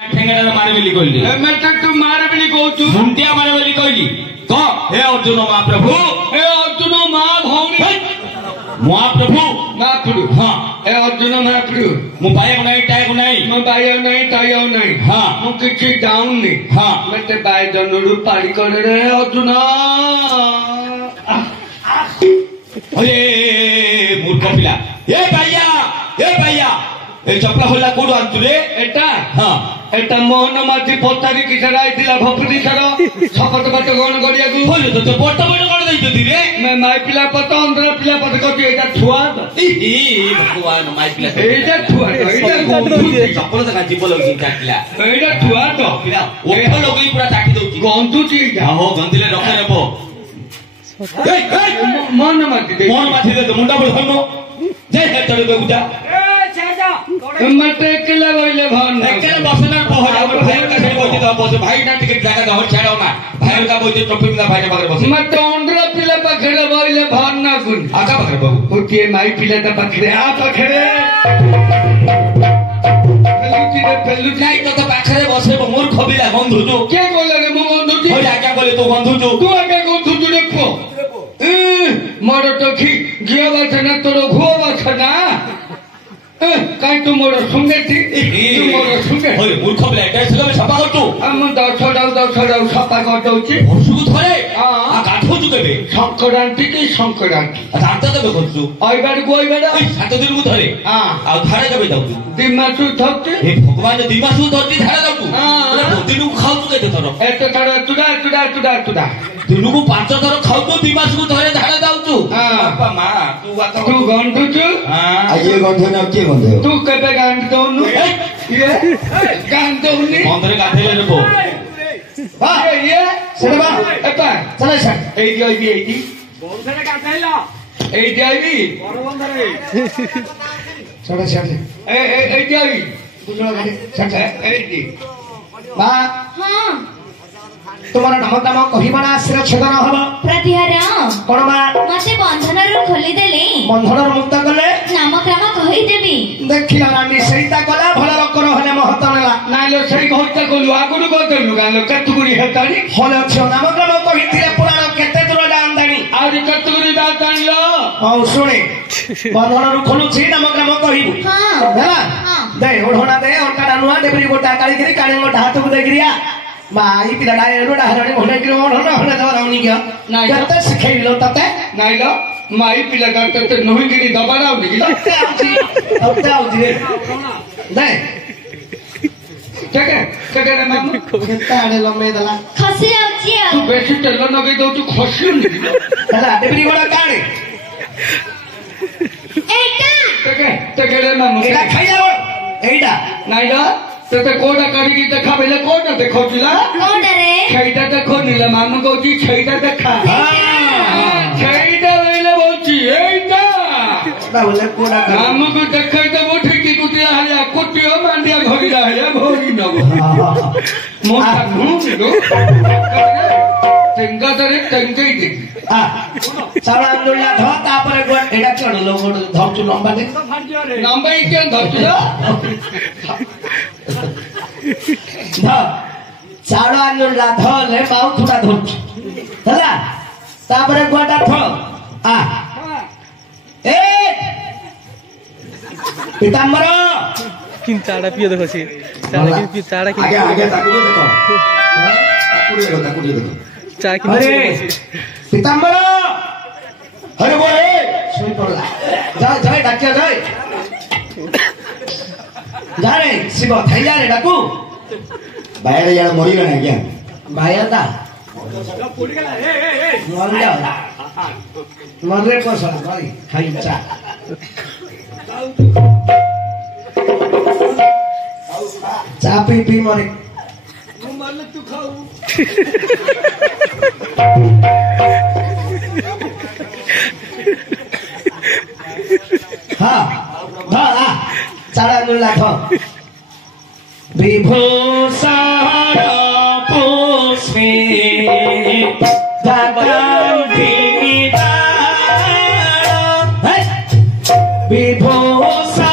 ठेंगड़ा मारे बोली कहली मैं तू मारे बोली कहू मुंडिया मारे बोली कहली कह हे अर्जुन महाप्रभु हे अर्जुन महाभौणी महाप्रभु महाप्रभु हाँ हे अर्जुन महाप्रभु मु बायक नहीं टायक नहीं मैं बायक नहीं टायक नहीं हाँ मु किसी डाउन नहीं हाँ मैं ते बाय जनरू पारी कर रे अर्जुन अरे मूर्ख पिला ए भैया ए चपला खोला कोड आंतु रे एटा हाँ एटा मोहन माझी पतारी किसरा आइतिला भपुरी सर शपथ बट गण गरिया को बोल तो बट कोन दैतो रे मैं माई पिला पत अंदर पिला पत कति एटा ठुआ ई भगवान माई पिला एटा ठुआ एटा चपल तो जीव लगी चाटिला एटा ठुआ तो पिला ओठ लगई पूरा चाटी दउची गंतुची हो गंतिले रखे नेबो मन माथि दे मुंडा बोल धरनो जय हे चढ़ के उठा मते केला बोले भन एकेले बसना पहरा भाई का से बोलती तो बस भाई ना टिकट जागा दहर छाड़ो ना भाई का बोलती ट्रॉफी मिला भाई पाखरे बस मते अंदर पिला पाखरे बोले भन ना गुन आका पाखरे बाबू ओके माई पिला त पाखरे आ पाखरे पेलुची नहीं तो पाखरे बसे मूर्ख बिला बंधु जो के बोले रे मो बंधु जी होय आका बोले तो बंधु जो तू आके बंधु जो देखो मोर तो खी गिया बाछना तोर घो बाछना काई तू मोर सुंगे थी तू मोर सुंगे होय मूर्ख बिला एटा से सफा कर तू हम दछडाउ सफा कर दउची वर्षକୁ ଥରେ हां आ गाठोजु केबे संक्रांति की संक्रांति दांत केबे करछु आइबार गोइबार ओइ 7 दिन को ଥରେ हां आ धारे केबे जाउछु दिमासु थपते हे भगवान दिमासु धरती धारे जाउछु हां दिन को खाउछु केते थर एते थर तुडा दिन को 5 थर खाउछु दिमासु ଥରେ धारे जाउछु हां बापा मां तू बात तू गंधुचु हां आ ये गंधु न के गंधु तू केबे गांध दउनु ये गांध दउनी मंदरे गाधेले रे बो ये सेडबा एपा चला सर एई बोरधरे गाधेला एई आईबी बरबंदरे चला सर एई आईबी बुझलो गाड़ी सर एई बा हाँ तुम्हारा नाम कहिबाना आश्रय छेदन हबो प्रतिहार कोन बा मते बंधनरु खोली देले बंधन मुक्त कले नाम क्रम कहि देबी देखिला रानी सहिता कला भला रकर हने महत नेला नाइलो सही घोटा कोलु आगुरु गोतलु गालो कतुगुरी हेतानी हले छ नाम क्रम कहितिले पुराण केते दूर जानदानी आज कतुगुरी दातानिलो औ सुने बंधन रु खोलु छी नाम क्रम कहिबु हाँ ହେଲା हाँ दे ओढोना दे ओटा डानुआ डेबरी गोटा काली करी काली गोटा हाथ को देगिरिया माई पिलाडा एरोडा हरणी भले कि ओढोना हने दवराउनी के नाही केते सिखैलो तते नाइलो माई पिला गाते नोहिगिरी दबाराउ निगिलो तते आउजी रे दे केके रे मामू केते आडे लम्बे दला खसी जाउची तू बेसी तेल नगई दउ तू खसियो निगिलो ହେଲା डेबरी गोटा काढे एटा रे मामू एला खाई जाओ एइडा नाइलो तेते कोडा काढी देखा बेले कोडा देखौतिला कोन रे छैटा देखो नीला मामू कहउची छैटा देखा छैटा बेले बोलची एइटा बोले कोडा मामू को देखाई तो वो ठेकी कुटिया हल्या कुटियो मांडिया घोड़ी रहया भोगी नगो मोटा घूम लो तेंगा तरे तेंगई दे आ सारा अंदुला ध तापर गो एडा चढलो गोड धरचु लंबा दे नंबर के धरचुला ध सारा अंदुला ध ले बाउ थुडा धरचु होला तापर गोटा थ आ ए पीताम्बर किन चाडा पियो देखो सी चाडा किन पियो चाडा किन आगे ताकु देखो ताकु देखो चा किन अरे पीताम्बर अरे बोले सोई पड़ला जाय डाकिया जाय जा रे शिव थाई जा रे डाकू बाहर यार मरी गना क्या बाहर दा मर जा मर रे को सला मरी खाई चा चा पी मरे मरले तू खाऊ हाँ धा चारा नुला थ विभूषण पुष्पे गगन विभूषण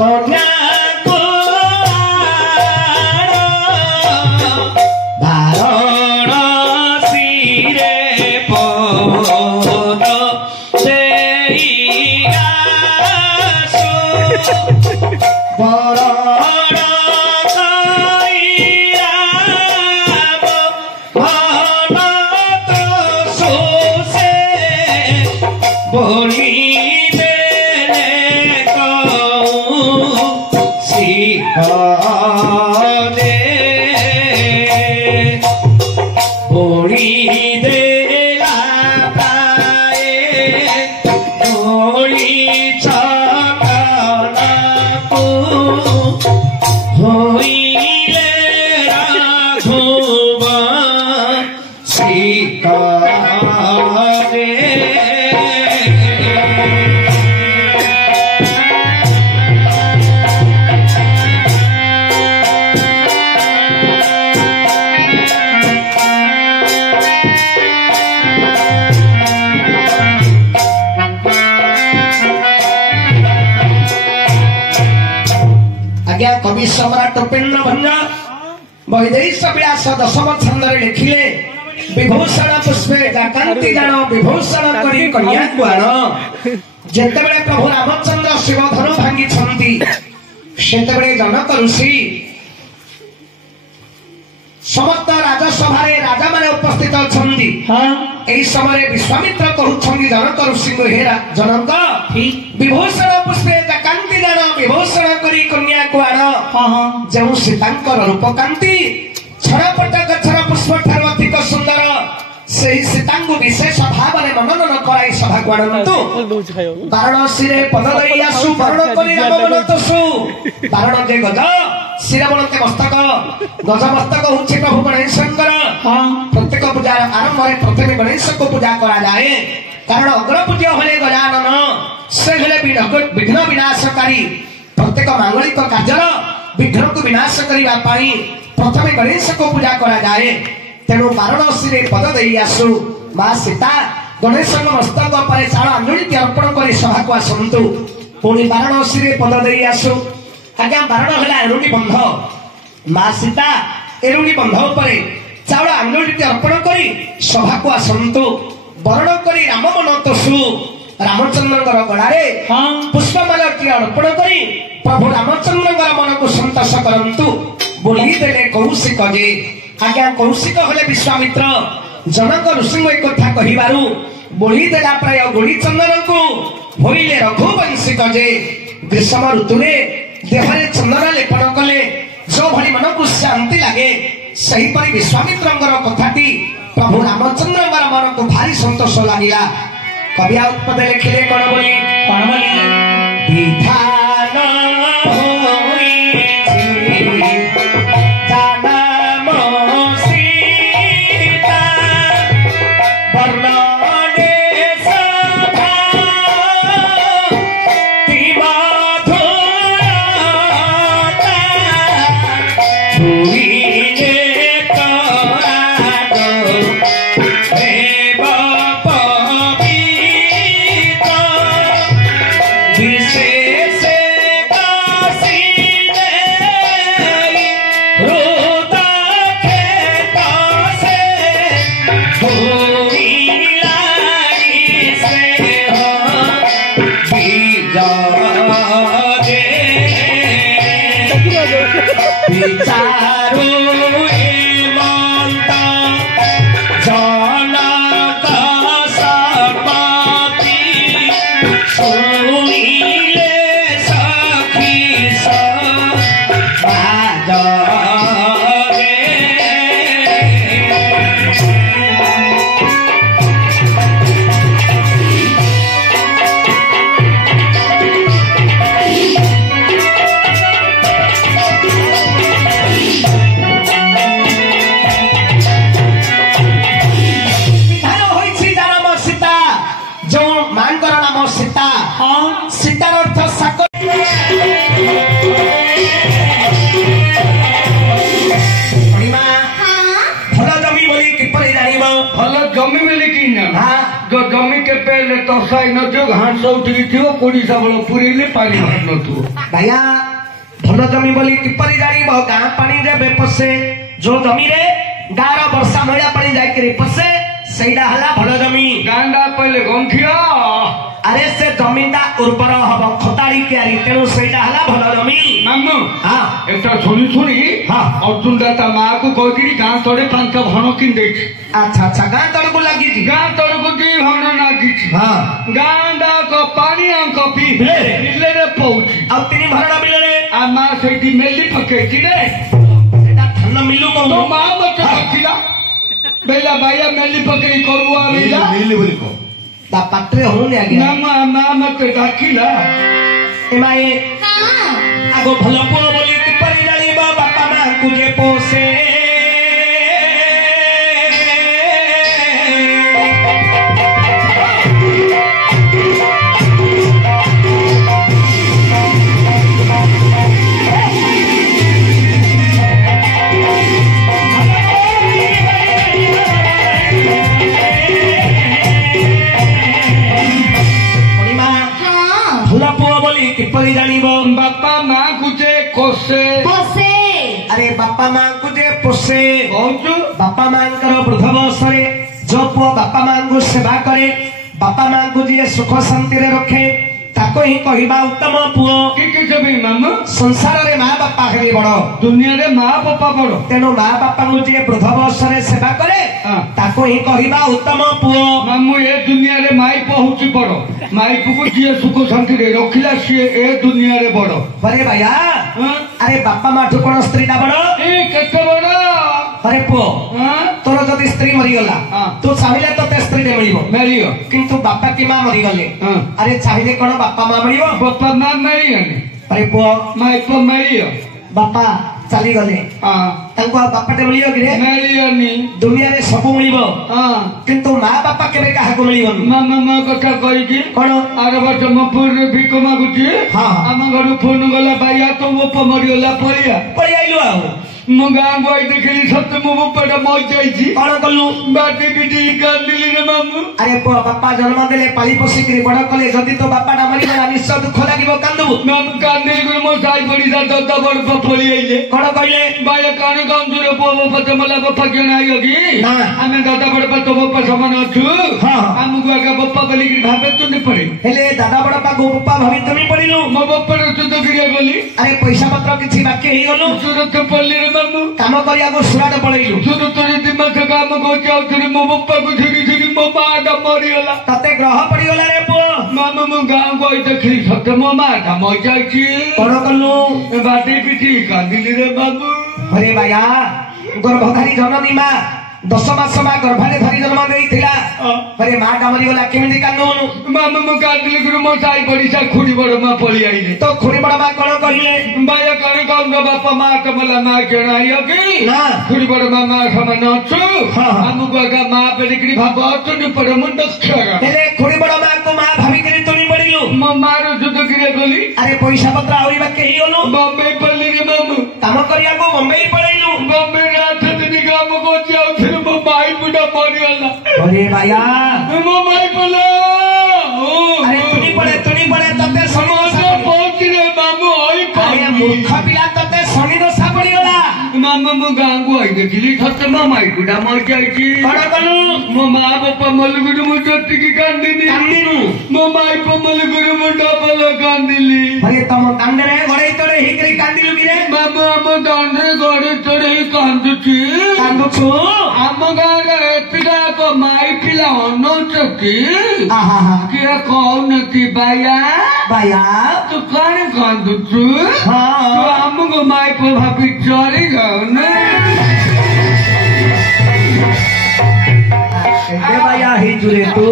कन्या को वाराणसी रे पद देइयासु बरण कैराम भनत सुसे बोली देले कौसी हरे बोली देला प्राए बोली चकनाकु होइले राघुवंशी हरे आज्ञा कवि सम्राट उपेन्द्र भंज वैदेश व्यास दशम छंद लिखिले विभूषण पुष्पे कांति जान विभूषण करी कन्या कुआण जेतेबेले प्रभु रामचंद्र शिव धनु भांगी छंती सेतेबेले जनक ऋषि समस्त राजसभा राजा माने उपस्थित अछंती एई समय विश्वामित्र कहउछंती जनक ऋषि को हे जनक विभूषण पुष्पे कांति जान विभूषण करी कन्या कुआण जो सीतांकर रूप कांति छड़पट गछर पुष्प ठार अधिक सुंदर से सीतांगु विशेष भाव में मनन कराई सभा को आनंतु वाराणसी रे पद लई आसु वरण करी राम बनतसु वारण जे गज शिरबणते मस्तक गज मस्तक होछि प्रभु गणेशंकर प्रत्येक पूजा आरंभ में प्रथम गणेश को पूजा करा जाए कारण अग्र पूज्य होले गजानन से हेले विघ्न विनाशकारी प्रत्येक मांगलिक कार्यर विघ्न को विनाश करने प्रथम गणेश को पूजा करा जाए तेणु वाराणसी रे पद देई आसु मां सीता गणेश मस्तक पर चाल अंजलि अर्पण कर सभा को आसतु पुणी वाराणसी रे पद देई आसु आज्ञा बारण है एरुणी बंध मां सीता एरुणी बंध पर चाउल अंजलि अर्पण कर सभा को आसतु वरण करी राम बनतसु रामचंद्र गड़े पुष्पमालटी अर्पण कर प्रभु रामचंद्र मन को संतोष करंतु बोली देले कौशिक जे आज्ञा कौशिक हेले विश्वामित्र जनक ऋषि एक कथा कहिबारु बोली देला प्राय गोड़ी चंदन को होइले रघुवंशिक जे ग्रीष्म ऋतु रे देहरे चंदन लेपन कले जो भली मन को शांति लागे सही परि विश्वामित्र कथाटी प्रभु रामचंद्र मन को भारी संतोष लागिला कवि उत्पद लिखिले कौन बोली विधान ବର୍ଷା ହେଇନଥିବ ଘାସ ଉଠିକି ଥିବ କୋଡି ଶାବଳ ପୁରେଇଲେ ପାଣି ବାହାରୁ ନଥିବ। ଭାଇଆ ଭଲ ଜମି ବୋଲି କିପରି ଜାଣିବ? ଗାଁ ପାଣି ଯେବେ ପଶେ, ଯୋଉ ଜମିରେ ଗାଁର ବର୍ଷା ମଇଳା ପାଣି ଯାଇକିରି ପଶେ ସେଇଟା ହେଲା ଭଲ ଜମି। ଗାଁଟା କହିଲେ ଗନ୍ଧିଆ, ଆରେ ସେ ଜମିଟା ଉର୍ବର ହବ, ଖତାଳି କିଆରି, ତେଣୁ ସେଇଟା ହେଲା ଭଲ ଜମି। ମାମୁ ହଁ ଏଟା ଶୁଣି ଶୁଣି ହଁ। ଅର୍ଜୁନଟା ତା ମାଆକୁ କହିକିରି ଗାଁ ତଳେ 5 ଭଣ କିଣିଦେଇଛି। ଆଚ୍ଛା ଆଚ୍ଛା, ଗାଁ ତଳକୁ ଲାଗିଛି। ଗାଁ ତଳକୁ 2 ଭଣ ଲାଗିଛି। ହଁ ଗାଁଟାକ ପାଣି ଆଙ୍କ ବିଲରେ? ବିଲରେ ପଉଛି। ଆଉ 3 ଭରଣ ବିଲରେ ଆ ମା ସେଇଠି ମେଲି ପକେଇଛି ରେ। ସେଟା ଧାନ ମିଲୁ ତୋ କହୁନୁ। ମା ମତେ ଡାକିଲା ବେଲା ବାଇଆ ମେଲି ପକେଇ କରୁଆ ବେଲା ତା ପାଟିରେ ହଉନି ଆଜ୍ଞା। ନା ମା ମତେ ଡାକିଲା। ଏମାଏ ହଁ ଆଗ ଭଲ ପୁଅ ବୋଲି କିପରି ଜାଣିବ? ବାପା ମାଙ୍କୁ ଯେ ପୋଷେ। ଭଲ ପୁଅ ବୋଲି କିପରି ଜାଣିବ? ବାପା ମାଙ୍କୁ ଯେ କୋଷେ। ବସେ ଆରେ ବାପା ମାଙ୍କୁ ଯେ ପୋଷେ। କହୁଛୁ ବାପା ମାଙ୍କର ବୃଦ୍ଧ ବୟସରେ ଯୋଉ ପୁଅ ବାପା ମାଙ୍କୁ ସେବା କରେ, ବାପା ମାଙ୍କୁ ଯିଏ ସୁଖ ଶାନ୍ତିରେ ରଖେ, ତାକୁ ହିଁ କହିବା ଉତ୍ତମ ପୁଅ। କି କିଛି ବି ମାମୁ ସଂସାରରେ ମା ବାପା ହେଲେ ବଡ, ଦୁନିଆରେ ମା ବାପା ବଡ। ତେଣୁ ମା ବାପାଙ୍କୁ ଯିଏ ବୃଦ୍ଧ ବୟସରେ ସେବା କରେ ହଁ। ତାକୁ ହିଁ କହିବା ଉତ୍ତମ ପୁଅ। ମାମୁ ଏ ଦୁନିଆରେ ମାଇପ ହଉଛି ବଡ। ମାଇପକୁ ଯିଏ ସୁଖ ଶାନ୍ତିରେ ରଖିଲା ସିଏ ଏ ଦୁନିଆରେ ବଡ। ଆରେ ଭାଇଆ, ହଁ? ଆରେ ବାପା ମାଠୁ କଣ ସ୍ତ୍ରୀଟା ବଡ? ଏ କେତେ ବଡ? ଆରେ ପୁଅ, ହଁ? ତୋର ଯଦି ସ୍ତ୍ରୀ ମରିଗଲା, ହଁ। ତୁ ଚାହିଁଲେ ତତେ ସ୍ତ୍ରୀଟେ ମିଳିବ, ମିଳିବ। କିନ୍ତୁ ବାପା କି ମା ମରିଗଲେ, ହଁ। ଆରେ ଚାହିଁଲେ କଣ ବାପା ମା ମିଳିବ? ବାପା ମା ମିଳିବନି, ଆରେ ପୁଅ, ମାଇପ ମିଳିବ। ବାପା ଚାଲିଗଲେ, ହଁ ତାଙ୍କୁ ଆଉ ବାପାଟେ ମିଳିବ କି ରେ? ମିଳିବନି। ଦୁନିଆରେ ସବୁ ମିଳିବ, ହଁ କିନ୍ତୁ ମା ବାପା କେବେ କାହାକୁ ମିଳିବନି। ମାମା ମୋ କଥା କହିକି କଣ? ଆର ବର୍ଷ ମୋ ପୁରୀରେ ଭିକ ମାଗୁଛି। ହଁ। ଆମ ଘରୁ ଫୋନ ଗଲା ବାଇଆ ତୋ ବୋପ ମରିଗଲା ପଳିଆ। ପଳେଇ ଆଇଲୁ ଆଉ ମୁଁ ଗାଁକୁ ଆଇ ଦେଖିଲି ସତେ ମୋ ବୋପଟା ମରିଯାଇଛି। କଣ କଲୁ? ବାଟି ପିଟି କାନ୍ଦିଲି ରେ ମାମୁ। ଆରେ ପୁଅ, ବାପା ଜନ୍ମ ଦେଲେ, ପାଳି ପୋଷିକିରି ବଡ କଲେ, ଯଦି ତୋ ବାପାଟା ମରିଗଲା ନିଶ୍ଚୟ ଦୁଃଖ ଲାଗିବ, କାନ୍ଦୁବୁ। ମାମୁ କାନ୍ଦିଲି କରି ମୋ ସାଇ ପଡିଶା ଦଦା ବଡ ପଳି ଆଇଲେ। କଣ କହିଲେ? ବାଇଆ କାଣ କାନ୍ଦୁର ପୁଅ ବୋପ ତମଲା ବୋପା କିଏ ନାଇବ କି? ନା। ଆମେ ଦାଦା ବଡ ତୋ ବୋପା ସମାନ ଅଛୁ। ହଁ। ଆମକୁ ଆଗା ବୋପା ବୋଲିକିରି ଭାବେ ତୁନି ପଡେ। ହେଲେ ଦାଦା ବଡ ପାକୁ ବାପା ଭାବି ତୁମି ପଡିଲୁ। ମୋ ବୋପାର ସୁଧ କିରିଆ ଗଲି। ଆରେ ପଇସା ପତ୍ର କିଛି ବାକି ହେଇଗଲୁ, ସୁରତ ପଲ୍ଲୀରେ ମାମୁ। କାମ କରିବାକୁ ସୁରାଟ ପଳେଇଲୁ। ସୁରତରେ 2 ମାସ କାମ କରୁଛି, ଆଉଥରେ ମୋ ବୋପାକୁ ଧରି ଧରି ମୋ ମାଟା ମରିଗଲା। ତତେ ଗ୍ରହ ପଡିଗଲା ରେ ପୁଅ। ମାମୁ ମୁଁ ଗାଁକୁ ଆଇ ଦେଖିଲି ସତେ ମୋ ମାଟା ମରିଯାଇଛି। କଣ କଲୁ? ବାଟି ପିଟି କାନ୍ଦିଲି ରେ ବାବୁ। ଆରେ ବାୟା, ଗର୍ଭଧାରୀ ଜନନୀ ମା 10 ମାସ ମା ଗର୍ଭାରେ ଧରି ଜନ୍ମ ଦେଇଥିଲା। ଆରେ ମାଟା ମରିଗଲା, କେମିତି କାନ୍ଦୁନୁ? ମାମୁ ମୁଁ କାନ୍ଦିଲି କରି ମୋ ସାଇ ପଡିଶା ଖୁଡି ବଡ ମା ପଳି ଆଇଲେ। ତ ଖୁଡି ବଡ ମା କଣ କହିଲେ? ବାୟା କାଣ କହୁଛ ବାପା ମା ତମଲା ମା କିଏ ନାଇବ କି? ନା। ଖୁଡି ବଡ ମା ସମାନ ଅଛୁ। ହଁ। ଆମକୁ ଆଗା ମା ବୋଲିକିରି ଭାବ ଅଛନ୍ତି ପଡେ ମୁଁ ଦକ୍ଷ। ହେଲେ ଖୁଡି ବଡ ମାଙ୍କୁ ମା ଭାବିକିରି ତୁଣି ପଡିଲୁ। ମୋ ମାର ସୁଧ କିରିଆ ଗଲି। ଆରେ ପଇସା ପତ୍ର ଆହୁରି ବାକି ହେଇଗଲୁ, ବମ୍ବେ ପଲ୍ଲୀରେ ମାମୁ। କାମ କରିବାକୁ ମୁମ୍ବାଇ ପଳେଇଲୁ। ବମ୍ବେରେ 8 ଦିନ କାମ କରୁଛି, ଆଉଥରେ ମୋ ଭାଇ ବୁଢା ମରିଗଲା। ଆରେ ବାୟା, ମୋ ଭାଇ ବୋଲା ଆରେ ତୁଣି ପଡେ ତତେ ଶନି ଦଶା ପଡି- ପହଞ୍ଚିଲେ ମାମୁ ଆରେ ହୋଇ ମୂର୍ଖ ପିଲା, ତତେ ଶନି ଦଶା ପଡିଗଲା। ମାମା ମୁଁ ଗାଁକୁ ଆଇ ଦେଖିଲି ସତେ ମୋ ମାଇ ବୁଢା ମରିଯାଇଛି। କଣ କଲୁ? ମୋ ମା ବାପା ମଲଗୁରୁ ମୁଁ ଯେତିକି କାନ୍ଦିନି, କାନ୍ଦିନୁ? ମୋ ମାଇପ ମଲଗୁରୁ ମୁଁ ଡବଲ କାନ୍ଦିଲି। ଆରେ ତମ ଦାଣ୍ଡରେ ଗଡେଇ ତଳେ ହେଇକରି କାନ୍ଦିଲୁ କିରେ? ମାମା ଆମ ଦାଣ୍ଡରେ ଗଡେ ଚଢେ କାନ୍ଦୁଛି। କାନ୍ଦୁଛୁ? ଆମ ଗାଁରେ ଏତିକାକ ମାଇ ପିଲା ଅନଉଛନ୍ତି, ଆହା କିଏ କହୁନକି ବାୟା ବାୟା, ତୁ କଣ କାନ୍ଦୁଛୁ? ହଁ। ତୁ ଆମକୁ ମାଇପ ଭାବି ଚଳି ଯାଉନା। କେତେ ବାୟା ହେଇଛୁ ରେ ତୁ?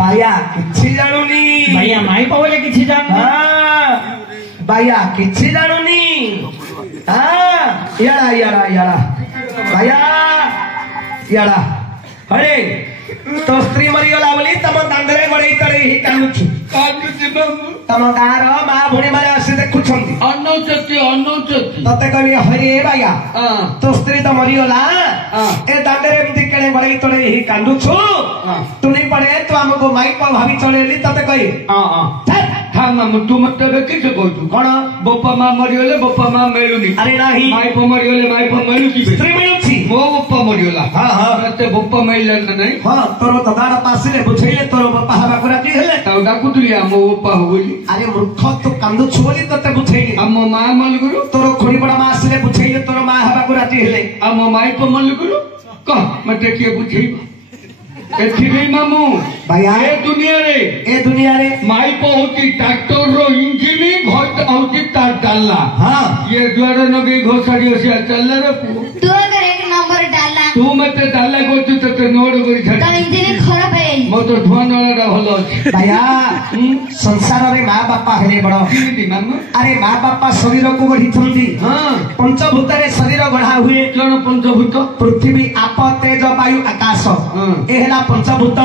ବାୟା କିଛି ଜାଣୁନି। ଭାଇଆ ମାଇପ ବୋଲେ କିଛି ଜାଣୁ। ହଁ, ବାୟା କିଛି ଜାଣୁନି। ହଁ, ଇଆଡା ବାୟା, ଇଆଡା। ଆରେ ତୋ ସ୍ତ୍ରୀ ମରିଗଲା ବୋଲି ତମ ଦାଣ୍ଡରେ ଗଡେଇ ତଳେଇ ହେଇ କାନ୍ଦୁଛୁ। କାନ୍ଦୁଛି ମାମୁ। ତମ ଗାଁର ମା ଭଉଣୀ ମାନେ ଆସି ଦେଖୁଛନ୍ତି, ଅନଉଛନ୍ତି ତ तते कहली हरे बाया ହଁ तो स्त्री तो मरीगला ए दांडे एमती केड़े बड़े तोड़े ही कांदुछु तुनी पड़े तो हमको माइक भाभी चलेली तते कही ହଁ ହଁ ମାମୁଁ ତୁ ମତେ ଏବେ କିଛି କହୁଛୁ कौन ବୋପା ମା ମରିଗଲେ ବୋପା ମା ମିଳୁନି अरे नहीं ମାଇପ ମରିଗଲେ ମାଇପ ମିଳୁଛି ବେ? स्त्री मिलुछि ମୋ ବୋପା ମରିଗଲା ହଁ ହଁ ଏତେ ବୋପା ମିଳିଲା ନା ନାଇଁ हाँ तोर तो गाड़ पासिले बुझेले तोर बापा हवा को राजी हेले ତାକୁ ଡାକୁଥିଲି ଆମ ବୋପା ହବ ବୋଲି अरे मूर्ख तू कांदुछु बोली तते बुझेली ଆମ ମା ମଲଗୁରୁ तोर खोड़ी बड़ा मां आसिले बुझेले तोर मां हवा को राजी हेले ଆମ ମାଇପ ମଲଗୁରୁ କହ ମତେ କିଏ ବୁଝେଇବ ଏଥିପାଇଁ ମାମୁଁ भैया ଏ ଦୁନିଆରେ ए दुनिया रे ମାଇପ ହଉଛି ଟ୍ରାକ୍ଟରର ଇଞ୍ଜିନ ଘଟ ହଉଛି ତାର ଡାଲା हाँ ଇଏ ଦୁଆର ନଗେଇ ଘୋଷାଡି ଆସିଆ ଚାଲିଲା ରେ ପୁଅ तू अगर एक नंबर डाला ତୁ ମତେ ଡାଲା କରୁଛୁ ତତେ ନୋଟ କରି तो ଛାଡି इंजन खराब है ମୋ ତ ଧୂଆଁ ନଳାଟା ଭଲ ଅଛି भैया संसार रे माँ बापा हेले बड़ କେମିତି ମାମୁଁ अरे माँ बापा शरीर को गढ़ी ହଁ पंचभूत रे शरीर गढ़ा हुए କଣ ପଞ୍ଚଭୂତ पृथ्वी आप तेज वायु आकाश ए हेला पंचभूत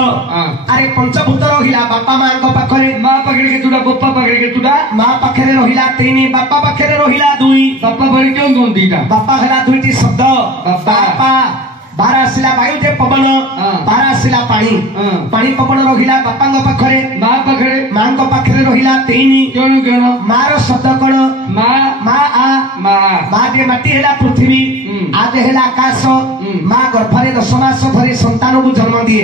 अरे पंचभूत रहिला बापा माँ पाखरे ମା ପାଖରେ କେତୁଟା ବୋପା ପାଖରେ କେତୁଟା माँ पाखरे रहिला 3 बापा पाखरे रहिला 2 ବାପା ପାଖରେ କେଉଁ କେଉଁ ଦିଟା बापा हेला 2टी शब्द बापा। बापा बार आसिला वायु जे पवन बार आसिला पानी पानी पवन रहिला बापा पाखरे ମା ପାଖରେ माँ पाखरे रहिला 3 କଣ କଣ मार शब्द कण ମା माँ आ ମା माँ जे माटी हेला पृथ्वी आज हेला आकाश माँ गर्भरे 10 मास धरी संतान को जन्म दिए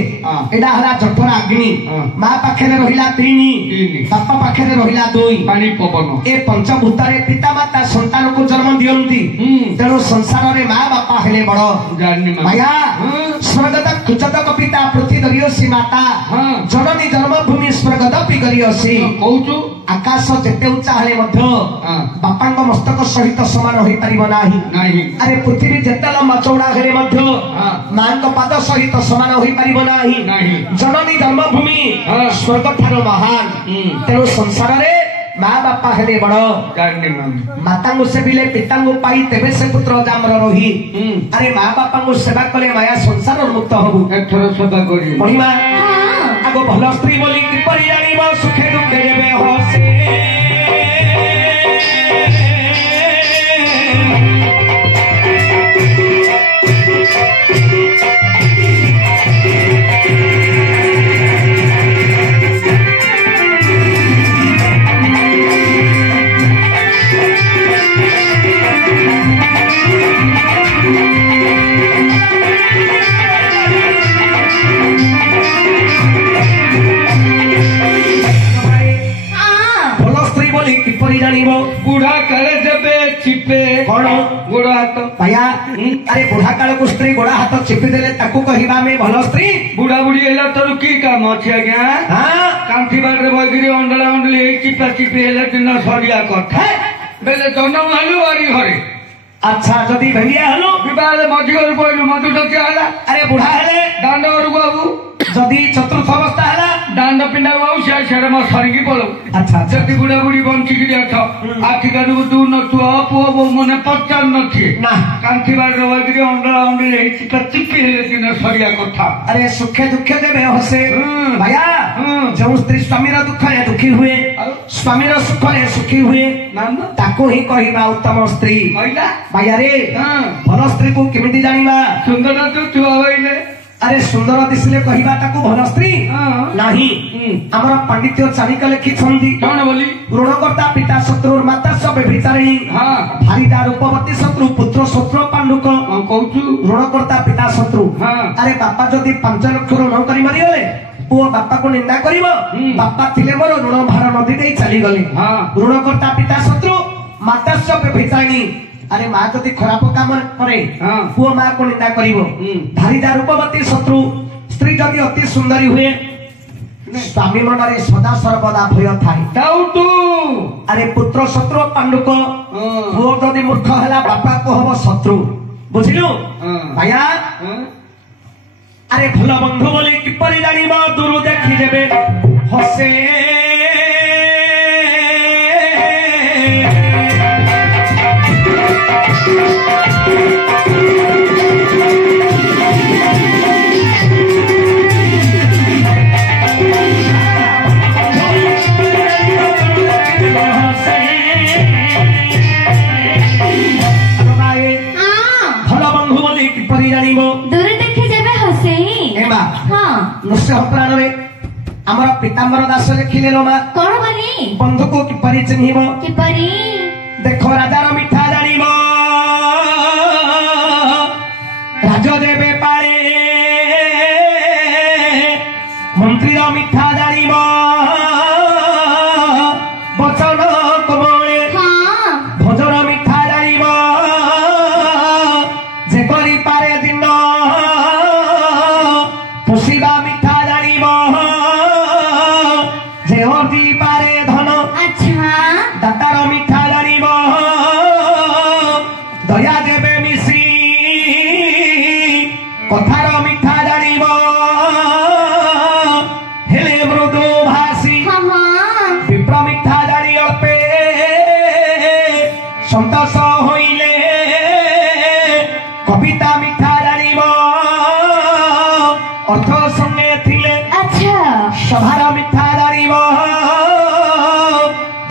एडा हला जठर अग्नि माँ पाखरे रहिला 3 बापा पाखरे रहिला 2 ପାଣି ପବନ ए पंचभूतारे पिता माता संतान को जन्म दियंती तेणु संसार रे माँ बापा हेले बड़ ଜାଣିନି ମା भैया स्वर्गत कुचतक पिता पृथ्वी दरियोसी माता जननी जन्मभूमि स्वर्गत पिगरियोसी କହୁଛୁ आकाश जेते उच्चा हेले मध्य बापांग मस्तक सहित समान होई परिबो नाही ନାହିଁ अरे पृथ्वी जेते लंबा चौड़ा हेले मध्य मांग पाद सहित समान होई परिबो नाही ନାହିଁ जननी जन्मभूमि स्वर्ग ठारो महान तेणु संसार रे माँ बापा हेले बड़ ଜାଣିନି ମାମୁଁ मातांगु सेविले पितांगु पाई तेबे से पुत्र जामर रही अरे माँ बापांगु सेवा कले माया संसार मुक्त हबु ଏଥର ସେବା କରିବି महिमा आगो भल स्त्री बोली किपरि जानिबो सुखे दुखे जेबे हसे भल स्त्री बोली किपरि जानिबो ବୁଢା କାଳେ ଦେବେ ଚିପେ कौन ଗୋଡ ହାତ भैया अरे बुढ़ा काल को स्त्री गोड़ा हाथ चिपी देले ताकू कहिबा में भल स्त्री ବୁଢା ବୁଢୀ ହେଲା ତୋର କି କାମ ଅଛି ଆଜ୍ଞା हाँ କାନ୍ଥି ବାଟରେ ବଇକିରି ଅଣ୍ଡଳା ଅଣ୍ଡଳି ହେଇ ଚିପା ଚିପି ହେଲେ ଦିନ ସରିଆ କଥା ବେଲେ ଜନ୍ମ ହେଲୁ ବାରି ଘରେ अच्छा जदि भेंडिया हलो ବିବାହରେ ମଝି ଘରୁ ପଇଲୁ ମଧୁ ଟକିଆ ହେଲା अरे बुढ़ा हेले ଦାଣ୍ଡ ଘରକୁ ବାବୁ जदि चतुर्थ अवस्था ହେଲା ଦାଣ୍ଡ ପିଣ୍ଡା ବାବୁ ସିଆଡେ ମୋ ସରିକି ପଳଉ अच्छा अच्छा ଯଦି ବୁଢା ବୁଢୀ ବଞ୍ଚିକିରି ଅଛ ଆଖିକାରକୁ ତୁ ନଥିବ ପୁଅ ବୋଉ ମାନେ ପଚାରୁ ନଥିବେ ନା କାନ୍ଥି ବାଟରେ ବଇକିରି ଅଣ୍ଡଳା ଅଣ୍ଡଳି ହେଇ ଚିପା ଚିପି ହେଲେ ଦିନ ସରିଆ କଥା अरे सुखे दुखे देवे हसे भैया जो स्त्री स्वामी दुख रे दुखी हुए स्वामी सुख रे सुखी हुए ନାମ ताको ही कहिबा उत्तम स्त्री କହିଲା भैया रे ହଁ भल स्त्री को केमिति जानिबा ସୁନ୍ଦର ତୁ ଛୁଆ ବଇଲେ अरे सुंदर दिसले कहिबा ताको भल स्त्री ହଁ नाही हमर पंडित्य चाणिक लिखि छंदी କଣ ବୋଲି ऋणकर्ता पिता शत्रु माता सब विचारिणी ହଁ भारीदा रूपवती शत्रु पुत्र शत्रु पांडुक କଣ କହୁଛୁ ऋणकर्ता पिता शत्रु ହଁ अरे बापा जदि 5 लाख ऋण करी मरिगले पुओ बापा को निंदा करिवो बापा थिले मोर ऋण भार नदी देई चली गले ହଁ ऋणकर्ता पिता शत्रु माता सब भिताणी अरे माँ जदि खराब काम करे ହଁ पुओ माँ को निंदा करिवो धारीदा रूपवती शत्रु स्त्री जदि अति सुंदरी हुए स्वामी मनरे सदा सर्वदा भय थाए डाउटू अरे पुत्र शत्रु पांडुक ହଁ पुओ जदि मूर्ख हला बापा को हबो शत्रु बुझिलु ହଁ भैया ହଁ अरे भल बंधु बोली किपरि जानिबो दूर देखि देबे हसे ନୃସିଂହ ପୁରାଣରେ ଆମର ପୀତାମ୍ବର ଦାସ ଲେଖିଲେ ଲୋ ମା କଣ ବୋଲି ବନ୍ଧୁକୁ କିପରି ଚିହ୍ନିବ କିପରି ଦେଖ ରାଜାର ମିଠା ଜାଣିବ ରାଜ ଦେବେ ପାଳେ ମନ୍ତ୍ରୀର ମିଠା ଜାଣିବ ବଚନ କୋମଳେ ହଁ ଭୋଜନ ମିଠା ଜାଣିବ ଯେ କରିପାରେ ଦିନ ପୋଷିବା ମିଠା ଜାଣିବ ଯେ ଅର୍ଜି ପାରେ ଧନ ଆଚ୍ଛା ଦାତାର ମିଠା ଜାଣିବ ଦୟା ଦେବେ ମିଶି କଥାର ମିଠା ଜାଣିବ ହେଲେ ମୃଦୁ ଭାଷୀ ହଁ ହଁ ବିପ୍ର ମିଠା ଜାଣି ଅଳ୍ପେ ସନ୍ତୋଷ ହୋଇଲେ କବିତା ମିଠା ଜାଣିବ ଅର୍ଥ ସଙ୍ଗେ ଥିଲେ ଆଚ୍ଛା ସଭାର ମିଠା ଜାଣିବ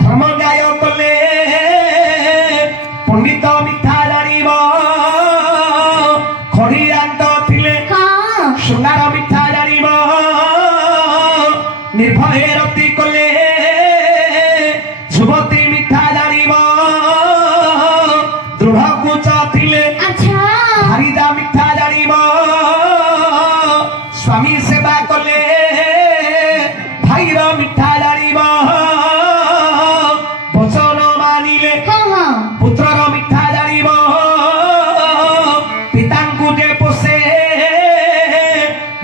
ଧର୍ମ ନ୍ୟାୟ କଲେ ପଣ୍ଡିତ ମିଠା ଜାଣିବ ଖଡ଼ିଆନ୍ତ ଥିଲେ ହଁ ଶୃଙ୍ଗାର ମିଠା ଜାଣିବ ନିର୍ଭୟ ରତି କଲେ ଯୁବତୀ ମିଠା ଜାଣିବ ଦୃଢ଼ କୁଚ ଥିଲେ ଆଚ୍ଛା ହାରିଦା ମିଠା ଜାଣିବ ସ୍ୱାମୀ ସେବା କଲେ ଭାଇର ମିଠା ଜାଣିବ ବଚନ ମାନିଲେ ହଁ ହଁ ପୁତ୍ରର ମିଠା ଜାଣିବ ପିତାଙ୍କୁ ଯେ ପୋଷେ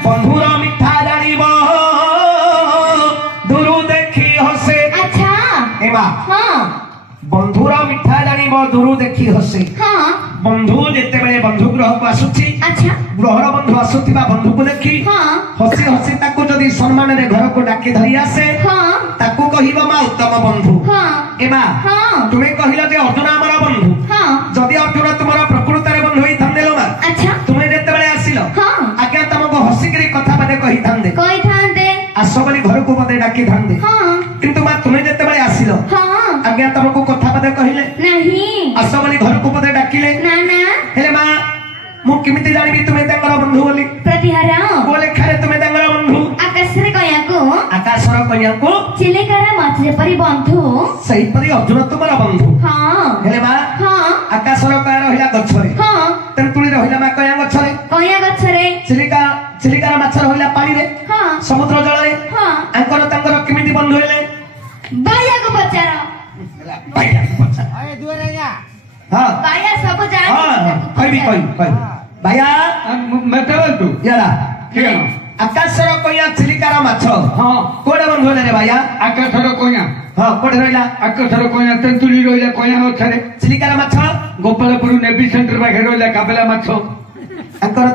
ବନ୍ଧୁର ମିଠା ଜାଣିବ ଦୂରୁ ଦେଖି ହସେ ଆଚ୍ଛା ଏମା ହଁ ବନ୍ଧୁର ମିଠା ଜାଣିବ ଦୂରୁ ଦେଖି ହସେ ହଁ ବନ୍ଧୁ ଯେତେବେଳେ ବନ୍ଧୁ ଗୃହକୁ ଆସୁଛି ଆଚ୍ଛା ଗୃହର ବନ୍ଧୁ ଆସୁଥିବା ବନ୍ଧୁକୁ ଦେଖି ହଁ ହସି ହସି ତାକୁ ଯଦି ସମ୍ମାନରେ ଘରକୁ ଡାକି ଧରି ଆସେ ହଁ ତାକୁ କହିବ ମା ଉତ୍ତମ ବନ୍ଧୁ ହଁ ଏମା ହଁ ତୁମେ କହିଲ ଯେ ଅର୍ଜୁନ ଆମର ବନ୍ଧୁ ହଁ ଯଦି ଅର୍ଜୁନ ତୁମର ପ୍ରକୃତରେ ବନ୍ଧୁ ହେଇଥାନ୍ତେ ଲୋ ମା ଆଚ୍ଛା ତୁମେ ଯେତେବେଳେ ଆସିଲ ହଁ ଆଜ୍ଞା ତମକୁ ହସିକିରି କଥା ବୋଧେ କହିଥାନ୍ତେ କହିଥାନ୍ତେ ଆସ ବୋଲି ଘରକୁ ବୋଧେ ଡାକିଥାନ୍ତେ ହଁ କିନ୍ତୁ ମା ତୁମେ ଯେତେବେଳେ ଆସିଲ ହଁ ଆଜ୍ଞା ତମକୁ କଥା ବୋଧେ କହିଲେ ନାହିଁ ଆସ ବୋଲି ଘରକୁ ବୋଧେ ଡାକିଲେ ନା ନା ହେଲେ ମା ମୁଁ କେମିତି ଜାଣିବି ତୁମେ ତାଙ୍କର ବନ୍ଧୁ ବୋଲି ପ୍ରତିହାର କୋଉ ଲେଖାରେ ତୁମେ ତାଙ୍କର ବନ୍ଧୁ ଆକାଶରେ କହିବାକୁ ଆକାଶର କନ୍ୟାକୁ ଚିଲିକାର ମାଛ ଯେପରି ବନ୍ଧୁ ସେହିପରି ଅର୍ଜୁନ ତୁମର ବନ୍ଧୁ ହଁ ହେଲେ ମା ହଁ ଆକାଶର କୟା ରହିଲା ଗଛରେ ହଁ ତେନ୍ତୁଳି ରହିଲା ମା କୟା ଗଛରେ କଇଁଆ ଗଛରେ ଚିଲିକାର ମାଛ ରହିଲା ପାଣିରେ ହଁ ସମୁଦ୍ର ଜଳରେ ହଁ ଆଙ୍କର ତାଙ୍କର କେମିତି ବନ୍ଧୁ ହେଲେ ବାୟାକୁ ପଚାର ହଁ ବାୟା ସବୁ ହଁ ଜାଣି କହିବି ଭାଇଆ ମତେ ବନ୍ଧୁ ইয়ারা କିଏ ଆକାଶର କଇଁଆ ଚିଲିକାର ମାଛ ହଁ କୋଉଟା ବନ୍ଧୁ ହେଲେ ରେ ଭାଇଆ ଆକାଶର କଇଁଆ ହଁ କୋଉଠି ରହିଲା ଆକାଶର କଇଁଆ ତେନ୍ତୁଳି ରହିଲା କଇଁଆ ଗଛରେ ଚିଲିକାର ମାଛ ଗୋପାଳପୁର ନେଭି ସେଣ୍ଟର ପାଖରେ ରହିଲା କାବେଲା ମାଛ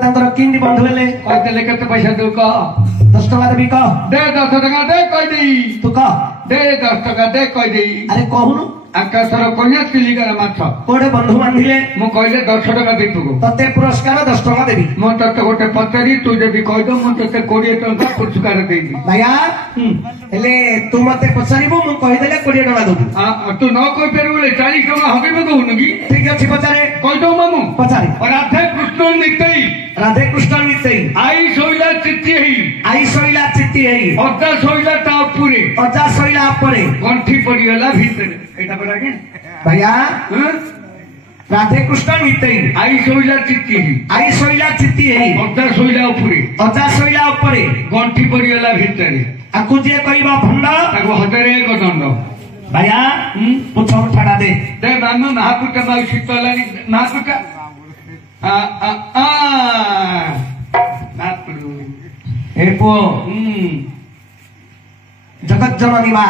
ତାଙ୍କର କିନ୍ତି ବନ୍ଧୁ ହେଲେ କହିଦେଲେ କେତେ ପଇସା ଦଉ କହ 10 ଟଙ୍କା ଦେବି କହ ଦେ 10 ଟଙ୍କା ଦେ କହିଦେଇ ତୁ କହ ଦେ 10 ଟଙ୍କା ଦେ କହିଦେଇ ଆରେ କହୁନୁ ଆକାଶର କଇଁଆ ଚିଲିକାର ମାଛ କୋଉଟେ ବନ୍ଧୁ ବାନ୍ଧିଲେ ମୁଁ କହିଲେ 10 ଟଙ୍କା ଦେଇଥିବୁ ତତେ ପୁରସ୍କାର 10 ଟଙ୍କା ଦେବି ମୁଁ ତତେ ଗୋଟେ ପଚାରି ତୁ ଯଦି କହିଦଉ ମୁଁ ତତେ 20 ଟଙ୍କା ପୁରସ୍କାର ଦେଇବି ଭାଇଆ ହେଲେ ତୁ ମତେ ପଚାରିବୁ ମୁଁ କହିଦେଲେ 20 ଟଙ୍କା ଦେବୁ ତୁ ନ କହିପାରିବୁ ବୋଲେ 40 ଟଙ୍କା ହବିବ କହୁନୁ କି ଠିକ ଅଛି ପଚାରେ କହିଦଉ ମାମୁ ପଚାରେ ରାଧେ କୃଷ୍ଣ ନିତେଇ ରାଧେ କୃଷ୍ଣ ନିତେଇ ଆଇ ଶୋଇଲା ଚିଠି ହେଇ ଆଇ ଶୋଇଲା ଚିତି ହେଇ ଅଜା ଶୋଇଲା ତା ଉପରେ ଅଜା ଶୋଇଲା ଉପରେ ଗଣ୍ଠି ପଡିଗଲା ଭିତରେ ଏଇଟା ପରା ଆଜ୍ଞା ଭାଇଆ ରାଧେ କୃଷ୍ଣ ନିତେଇ ଆଇ ଶୋଇଲା ଚିଠି ହେଇ ଆଇ ଶୋଇଲା ଚିତି ହେଇ ଅଜା ଶୋଇଲା ଉପରେ ଅଜା ଶୋଇଲା ଉପରେ ଗଣ୍ଠି ପଡିଗଲା ଭିତରେ ଆକୁ ଯିଏ କହିବ ଭଣ୍ଡ ତାକୁ 1001 ଦଣ୍ଡ ଭାଇଆ ପୁଛ ମୁଠାଟା ଦେ ଦେ ମାମୁ ମହାପୁଟା ମାଉସୀ ତଲାଣି ମହାପୁଟା ଏ ପୁଅ ଜଗତ ଜନନୀ ମା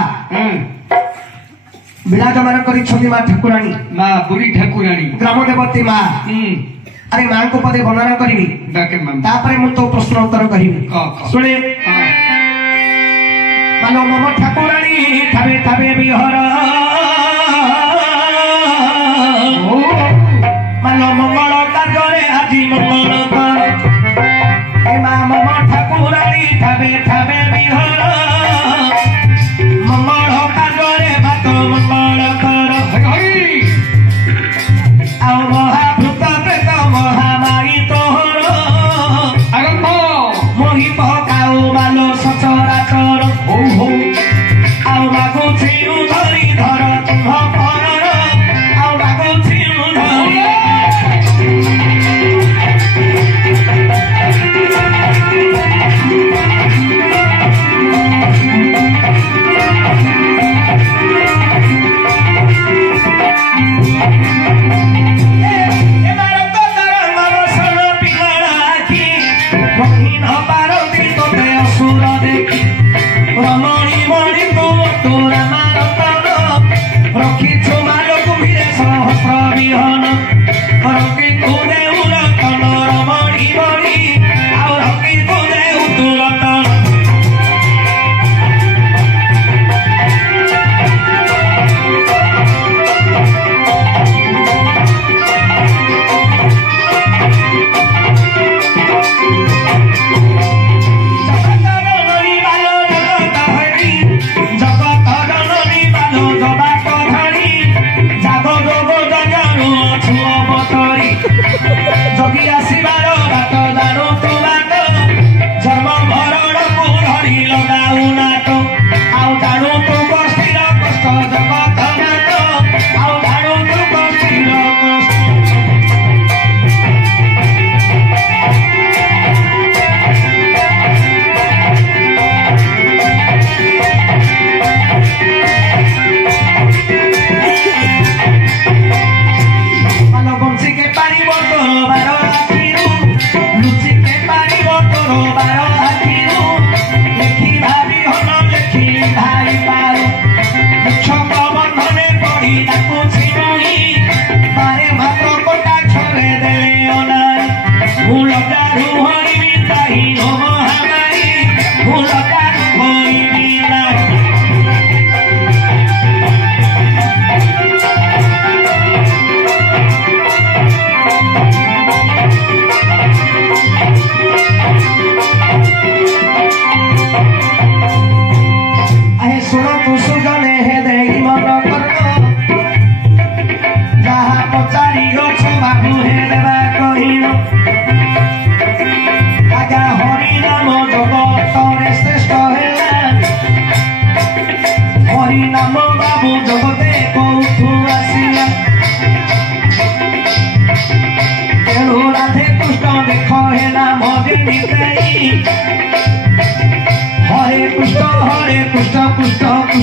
ବିରାଜମାନ କରିଛନ୍ତି ମା ଠାକୁରାଣୀ ମା ବୁଢୀ ଠାକୁରାଣୀ ଗ୍ରାମ ଦେବତୀ ମା ଆରେ ମାଙ୍କୁ ପଦେ ବର୍ଣ୍ଣନା କରିବି ଡାକେ ମାମୁ ତାପରେ ମୁଁ ତୋ ପ୍ରଶ୍ନ ଉତ୍ତର କହିବି ଶୁଣେ ମାନ ମମ ଠାକୁରାଣୀ ଠାବେ ଠାବେ ବିହର ମାନ ମଙ୍ଗଳ କାର୍ଯ୍ୟରେ ଆଜି ମଙ୍ଗଳ କର ଏ ମା ମମ ଠାକୁରାଣୀ ଠାବେ ଠାବେ ବିହର ମଙ୍ଗଳ କାର୍ଯ୍ୟରେ ଭାତ ମଙ୍ଗଳ କର ଆଉ ମହାଭୂତ ପ୍ରେତ ମହାମାରୀ ତୋର ଆରମ୍ଭ ମୋହି ପକାଉ ମାନ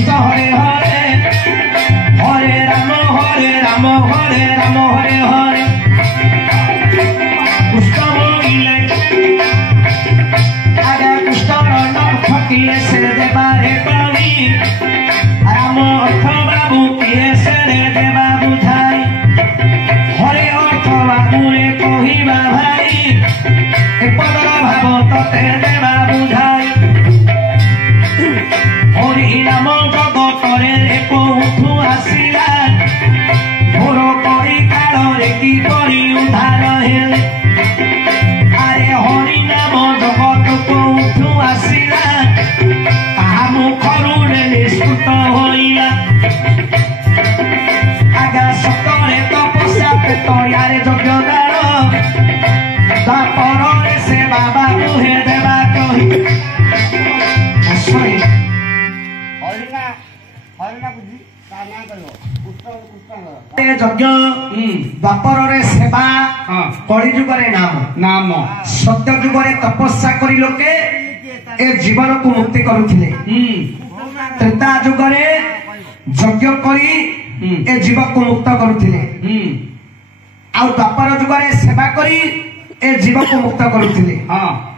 कृष्ण हरे हरे हरे राम हरे राम हरे राम हरे हरे कृष्ण बोलिले आगे कृष्ण अर्थ किए से देवारे पानी राम अर्थ बाबू किए से देवा बुझाई हरे अर्थ बाबू रे कहिबा भाई ए पदर भाव तते देवा बुझाई हरि नाम जगतरे रे कोठु आसिला मोर करी काଳରେ की परि उद्धार हेले आरे हरि नाम जगत कोठु आसिला ताहा मुखरू निष्कृत होइला आगा सतरे तपस्या तयारे यज्ञदान तापरे से बाबा तुहे देवा कहि सॉरी यज्ञ द्वापर सेवा कली जुगरे नाम नाम सत्य जुगरे तपस्या करी लोके ए जीवन को मुक्ति करुथिले त्रेता जुगरे यज्ञ करी ए जीव को मुक्त करुथिले आ द्वापर जुगरे सेवा करी ए जीव को मुक्त करुथिले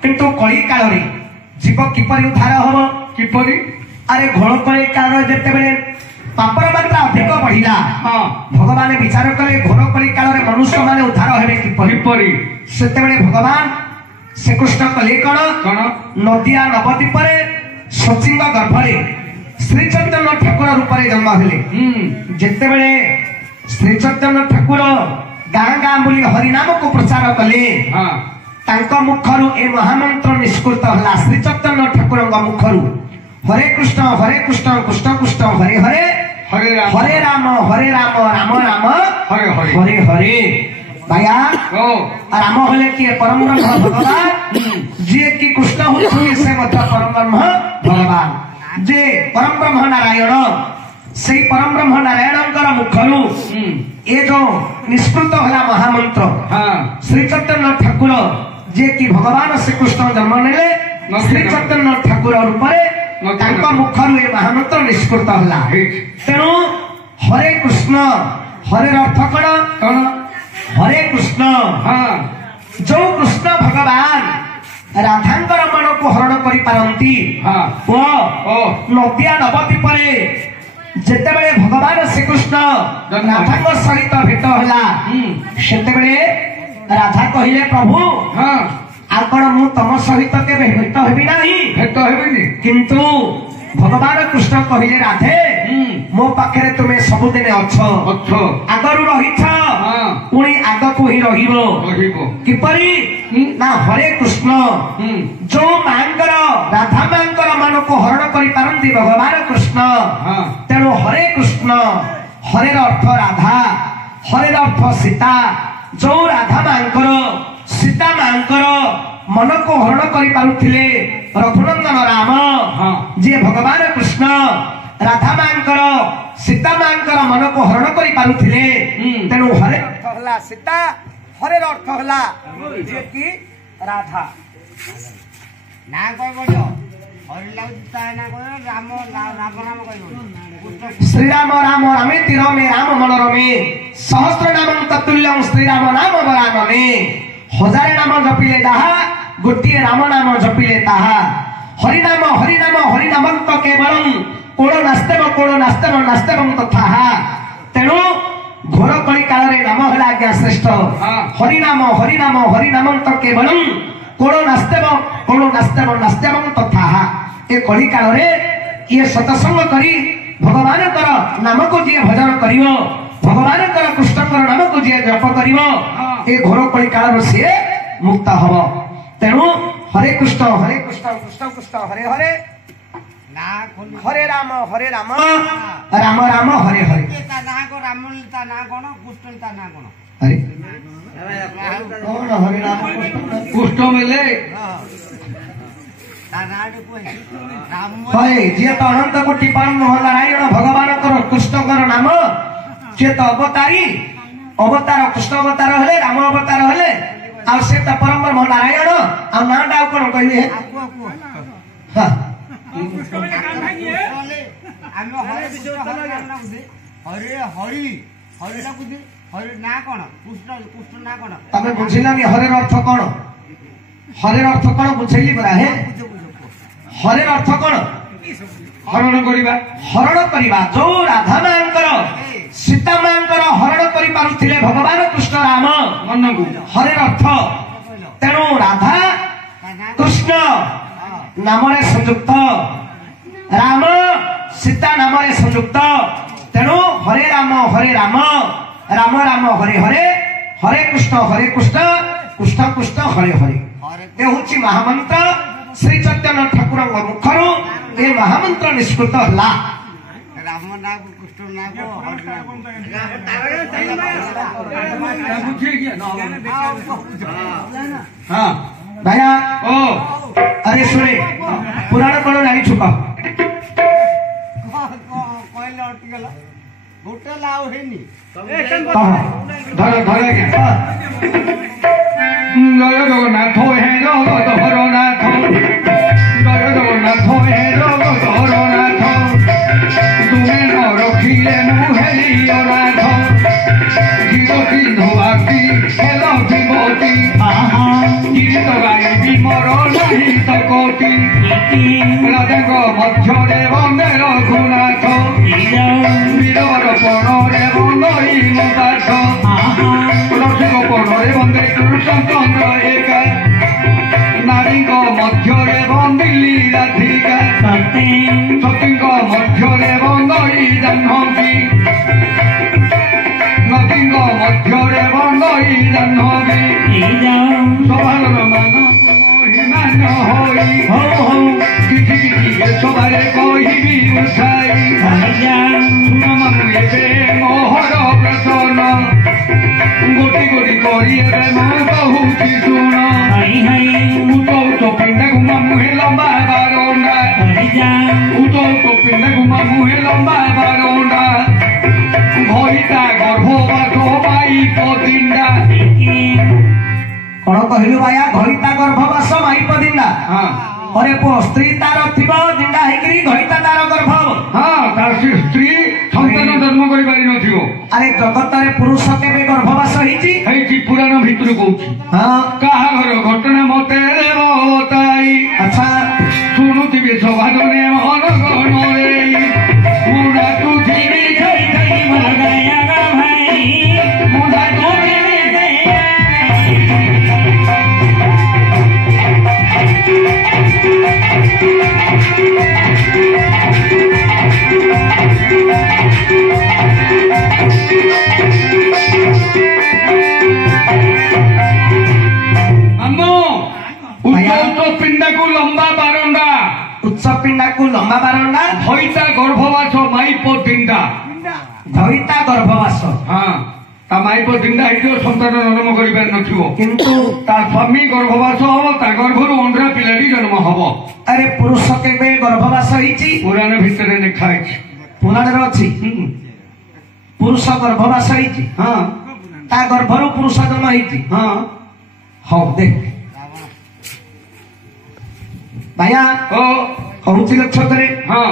किंतु कली काल रे जीव किपरि उद्धार हबो किपरि अरे घोड़ कली काल जेते बेले पापर मात्रा अधिक बढ़िला भगवान विचार कले घोर कली काल रे मनुष्य माने उद्धार हेबे किपरि सेते बेले भगवान श्रीकृष्ण कले कण नदिया नवद्वीप रे सचिंग गर्भरे श्री चैतन्य ठाकुर रूप रे जन्म हेले जेते बेले श्री चैतन्य ठाकुर गाँ गाँ बुली हरि नाम को प्रचार कले तांका मुखरु ए महामंत्र निष्कृत हला श्री चैतन्य ठाकुर मुखरु हरे कृष्ण कृष्ण कृष्ण हरे हरे हरे राम राम राम राम हरे हरे हरे हरे भाया राम हले कि परम ब्रह्म भगवान जे कि कृष्ण होथि से मत परम ब्रह्म भगवान जे परम ब्रह्म नारायण से परम ब्रह्म नारायणकर मुखरु ए जो निष्कृत हला महामंत्र श्री चैतन्य ठाकुर जे कि भगवान श्री कृष्ण जन्म नेले श्री चैतन्य ठाकुर रूप तांका मुखरु ए महामंत्र निष्कृत हला तेणु हरे कृष्ण हरे अर्थ कण हरे कृष्ण जो कृष्ण भगवान राधांकर मन को हरण करि पारंती नदिया नवद्वीप रे जेते बेले भगवान श्री कृष्ण राधांग सहित भेट हला सेते बेले राधा कहिले प्रभु आपण मु तम सहित के भेट हेबी नाही किंतु भगवान कृष्ण कहिले राधे मो पाखरे तुमे सबुदिने अछो आगरु रहिछ पुणी आग को ही रहिबो किपरि ना हरे कृष्ण जो मांकर राधा मांकर मन को हरण करि पारंती भगवान कृष्ण तेणु हरे कृष्ण हरे अर्थ राधा हरे अर्थ सीता जो राधा मांकर सीता मांकर मन को हरण करि पारुथिले रघुनंदन राम जे भगवान कृष्ण राधा मांकर सीता मांकर मन को हरण करि पारुथिले तेणु हरे अर्थ हला सीता हरे अर्थ हला जे कि राधा ना कहबो हरि लागता ना कह राम राम नाम कहबो श्री राम राम रामे तीर में राम मन रमे सहस्र नाम तत्तुल्यं श्री राम नाम वरानने हजारे नाम जपिले ताहा गोटिए राम नाम जपिले ताहा हरि नाम हरिनामंत केवलम कोण नास्तेव तथा तेणु घोर कली काल रे नाम हला आज्ञा श्रेष्ठ हरिनाम हरिनामंत केवलम कोण नास्तेव तथा ए कली काल रे ये सत्संग करी भगवान कर नाम को जी भजन करिवो भगवान कर कृष्ण कर नाम को जी जप करिवो ए घोर कली काल से मुक्त हब तेणु हरे कृष्ण कृष्ण कृष्ण हरे हरे ना हरे राम राम राम हरे हरे ता ना को राम ता ना कोन कृष्ण ता ना कोन हरे कौन हरे राम कुष्ठ मिले ता ना को राम हरे जे तो अनंत कोटि परम नारायण भगवान कर कृष्ण कर नाम जे तो अवतार कृष्ण अवतार हेले राम अवतार हेले आ से तो परम ब्रह्म नारायण आ नाटा कोन कहबे ଆମେ ହରେ ହରି ହରି ହରି ଲାଗୁଛି ହରି ନା କଣ କୃଷ୍ଣ କୃଷ୍ଣ ନା କଣ ତମେ ବୁଝିଲାନି ହରେର ଅର୍ଥ କଣ? ହରେର ଅର୍ଥ କଣ ବୁଝେଇଲି ପରା। ହେ ହରେର ଅର୍ଥ କଣ? ହରଣ କରିବା। ହରଣ କରିବା। ଯୋଉ ରାଧା ମାଙ୍କର ସୀତା ମାଙ୍କର ହରଣ କରିପାରୁଥିଲେ ଭଗବାନ କୃଷ୍ଣ ରାମ ମନକୁ ହରେର ଅର୍ଥ। ତେଣୁ ରାଧା କୃଷ୍ଣ ନାମରେ ସଂଯୁକ୍ତ, ରାମ ସୀତା ନାମରେ ସଂଯୁକ୍ତ। ତେଣୁ ହରେ ରାମ ରାମ ରାମ ହରେ ହରେ, ହରେ କୃଷ୍ଣ କୃଷ୍ଣ କୃଷ୍ଣ ହରେ ହରେ। ଏ ହଉଛି ମହାମନ୍ତ୍ର। ଶ୍ରୀ ଚୈତନ୍ୟ ଠାକୁରଙ୍କ ମୁଖରୁ ଏ ମହାମନ୍ତ୍ର ନିଷ୍କୃତ ହେଲା। ରାମ ନାଁ କୃଷ୍ଣ ନାଁ ହଁ ଭାଇया ଓ अरे सुने पुराण कौन जानी छुपा କହିଲେ ଅଟିଗଲା ଗୋଟେ ଲାଉ ହେଇନି ଧର ଧର ଆଜ୍ଞା। ଜୟ ଜଗନ୍ନାଥ ହେ ଜଗତର ନାଥ, ଜୟ ଜଗନ୍ନାଥ ହେ ଜଗତର ନାଥ, ତୁମେ ନ ରଖିଲେ ମୁଁ ହେଲି ଅନାଥ, ଗୀତଟି ଧୋଆକି ହେଲ ବିଭୂତି, ଗୀତ ଗାଇବି ମୋର ନାହିଁ ତ କୋଟି, ରାଜାଙ୍କ ମଧ୍ୟରେ ବନ୍ଦେ ରଘୁନାଥ, ବୀରର ପଣରେ ବନ୍ଦଇ ମୁଁ ଦାସ, ରସିକ ପଣରେ ବନ୍ଦେ କୃଷ୍ଣଚନ୍ଦ୍ର ଏକା, ନାରୀଙ୍କ ମଧ୍ୟରେ ବନ୍ଦିଲି ରାଧିକା, ସତୀଙ୍କ ମଧ୍ୟରେ ବନ୍ଦଇ ଜାହ୍ନବୀ, ନଦୀଙ୍କ ମଧ୍ୟରେ ବନ୍ଦଇ ଜାହ୍ନବୀ, ସଭାର ମାନ ମହିମାନ ହୋଇ କିଛି କିଛି ଏ ସଭାରେ କହିବି ଉଠାଇ, ଶୁଣମାନଙ୍କୁ ଏବେ ମୋହର ପ୍ରସନ୍ନ, ଗୋଟି ଗୋଟି କରି ଏବେ ମୁଁ କହୁଛି ଶୁଣ, ଉଚ୍ଚ ଉଚ୍ଚ ପିଣ୍ଡାକୁ ମାମୁହେ ଲମ୍ବା ବାରଣ୍ଡା, ଉଚ୍ଚ ଉଚ୍ଚ ପିଣ୍ଡାକୁ ମାମୁହେ ଲମ୍ବା ବାରଣ୍ଡା, ଭଇତା ଗର୍ଭବାସ ମାଇ ପଦିଣ୍ଡା। कौन कहलु भाया घईता गर्भवास माई पदिंदा। अरे पो स्त्री तार थिबो जिंदा हेकरी घईता तार गर्भ। हाँ तार स्त्री संतान जन्म करि पारि नथिबो। अरे जगत रे पुरुष केबे गर्भवास हेची हेची पुराण भितर कहूची। हां काहा घर घटना मते देव बताई। अच्छा सुनुथिबे सभाजने मन गण रे मुडा तुथिबे जय जय मगाया गा भाई मुडा तुथिबे उच्च पिंडा को लंबा बारंडा भईता गर्भवास माइप दिंडा भईता गर्भवास। हाँ ता माइप दिंडा हेतियो संतान जन्म करि पारि नथिबो किंतु ता स्वामी गर्भवास हबो ता गर्भरु अंडा पिलाटी जन्म हबो। अरे पुरुष केबे गर्भवास हेची पुराण भितरे लिखा अछि। पुराण रे अछि पुरुष गर्भवास हेची। हाँ ता गर्भरु पुरुष जन्म हेची। हाँ हौ देख भाया ओ कहूची लक्ष्य करे। हाँ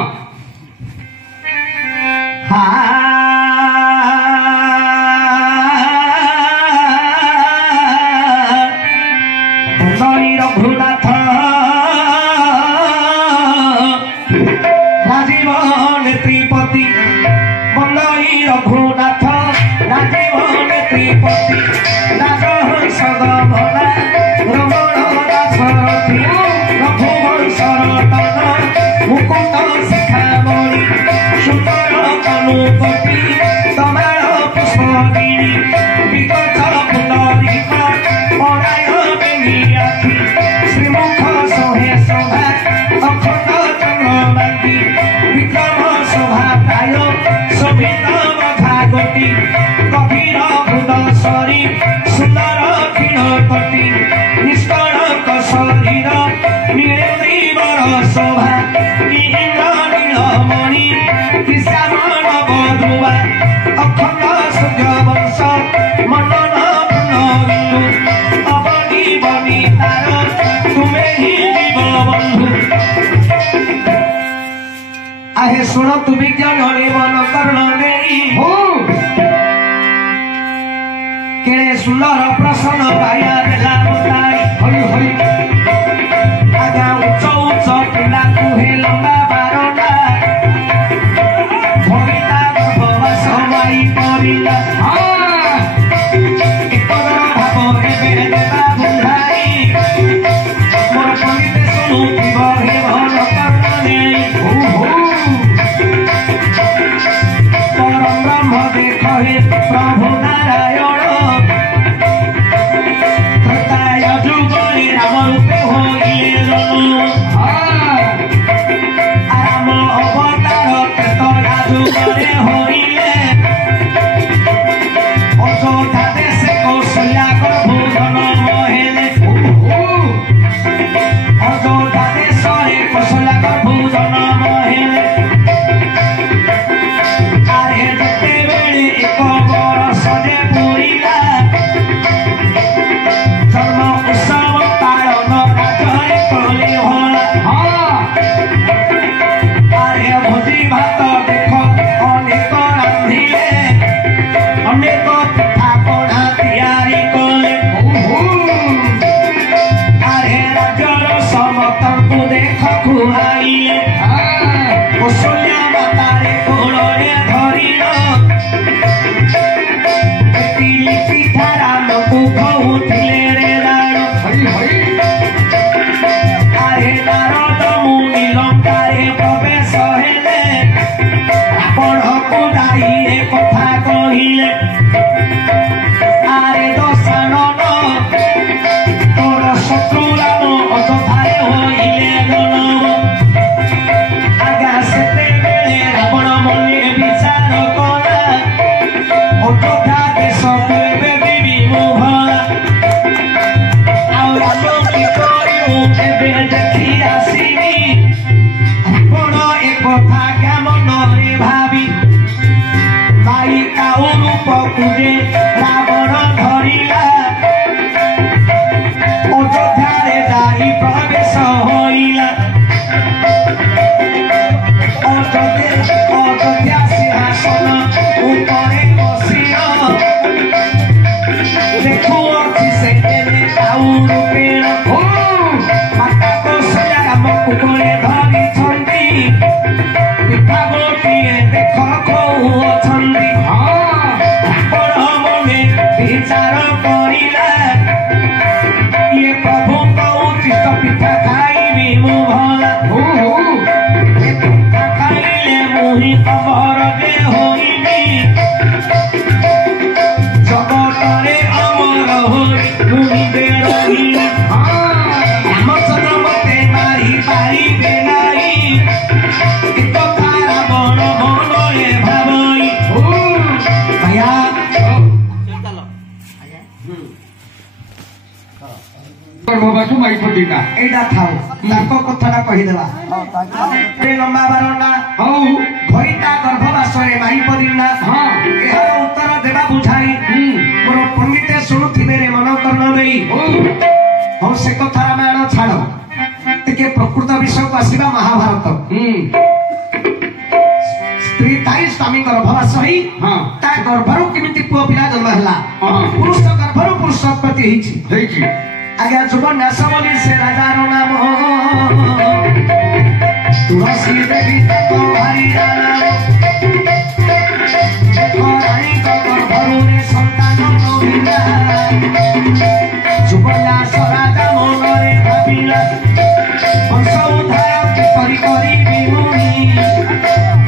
रघुनाथ राजीव नेत्रीपति बंदई रघुनाथ राजीव नेत्रीपति राजहंस गमना रमण दासरथी रघुवंशर तन मुकुट शिखामणि सुंदर तनुपति तमाल पुष्पगिरी विकट पुंडरीक पराय बेनियाखी श्रीमुख सोहे शोभा अखंड चंद्रबांधी विक्रम शोभा प्राय शोभित मधागोटी गभीर बुदसरी सुंदर क्षीणपति निष्कळंक शरीर नीलेन्द्रीवर शोभा इंद्र नीलमणि श्यामल बधुआ अखंड सूर्यवंश मंडन पूर्णबिंदु अवनी बनितार तुम्हें ही जीव बंधु। आहे अरे सुनो तुम जन मन कर्ण केड़े सुंदर प्रसन्न पाया देला बताई हरि हरि आगा उच्च उच्च पिला कुहे लंबा बारंडा भविता भवा समाई परिला भावरे बेदेवा बुझाई मोर पंडित सुनु बहे भल करणे परम ब्रह्म देख हे प्रभु नारायण एटा थाओ ताको कथाटा कहिदेला ए लंबा बारंडा हौ भइता गर्भवासरे माई परिना हां एहा उत्तर देबा बुझाई मोर पंडिते सुनुथिबे रे मन कर्ण देई हौ से कथा रामायण छाड़ तिके प्रकृत विषय को आसीबा महाभारत स्त्री ताई स्वामी गर्भवास होई हां ता गर्भरु किमिति पुओ पिला जन्म हला पुरुष गर्भरु पुरुष उत्पत्ति हेछि आज्ञा जुबन नासवली से राजा नाम तुलसी देवी तको हरि नाम देखो रानी को गर्भरु रे संतान नोविला जुबन राजा मोरे भाबिला वंश उद्धार करी करी बिमुनी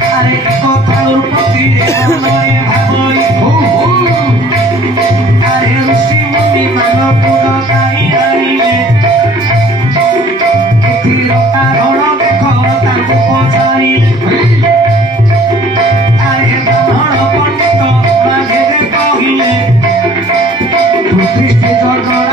अरे को प्रति रे मोरे भाबई अरे ऋषि मुनि मानव पुर दृष्टि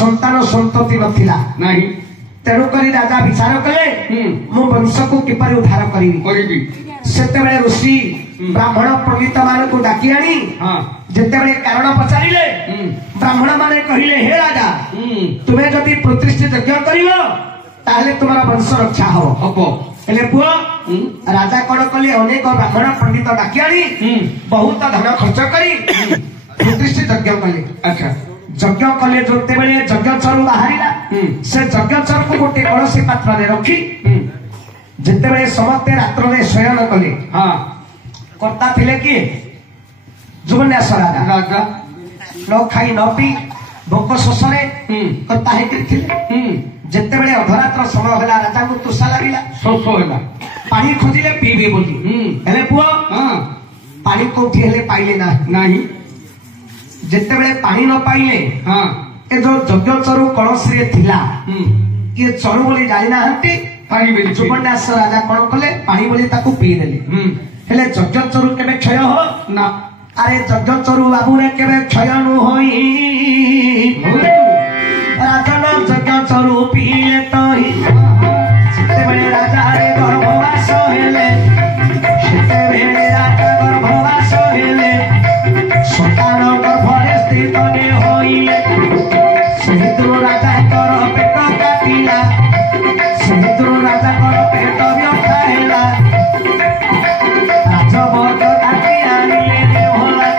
संतान संतति नथिला नहीं तेणुक राजा विचार कले मो वंश को किपर उद्धार करी सेतेबेले ऋषि ब्राह्मण पंडित मान डाकी आनी जेतेबेले कारण पचारिले ब्राह्मण माने कहिले हे राजा तुम्हें जदि प्रतिष्ठित यज्ञ करिलो ताहले तुम्हारा वंश रक्षा हबो हेले पुओ राजा कण कले अनेक ब्राह्मण पंडित डाकी आनी बहुत धन खर्च करी प्रतिष्ठित यज्ञ कले अच्छा यज्ञ कले जोते बेले यज्ञ चरु बाहरिला से यज्ञ चर को गोटे कलसी पात्र रे रखी जेते बेले समते रात्र रे शयन कले कर्ता थिले कि जुगन्यास राजा न खाई न पी भोक शोषरे कर्ता हे थिले जेते बेले अधरात्र समय होला राजा को तुषा लागिला शोष होला पानी खोजिले पीबे बोली हेले पुओ पानी कोठी हेले पाइले नाही जेते बेले पानी न पाइले ए जो यज्ञ चरु कलसी रे थिला ये चरु बोली जानि नाहंती पानी बेली सुपन्यास राजा कौन कले पानी बोली ताकू पी देले हेले यज्ञ चरु केबे क्षय हो ना अरे यज्ञ चरु बाबू रे केबे क्षय नु होई राजन यज्ञ चरु पीले तही सेते बेले राजा रे गर्भवास हेले सेते बेले राजा गर्भवास हेले संतान गर्भरे स्थित ने होइले सहितु राजा कर पेट काटिला सहितु राजा कर पेट व्यथा हेला राजभोज डाकी आनिले होला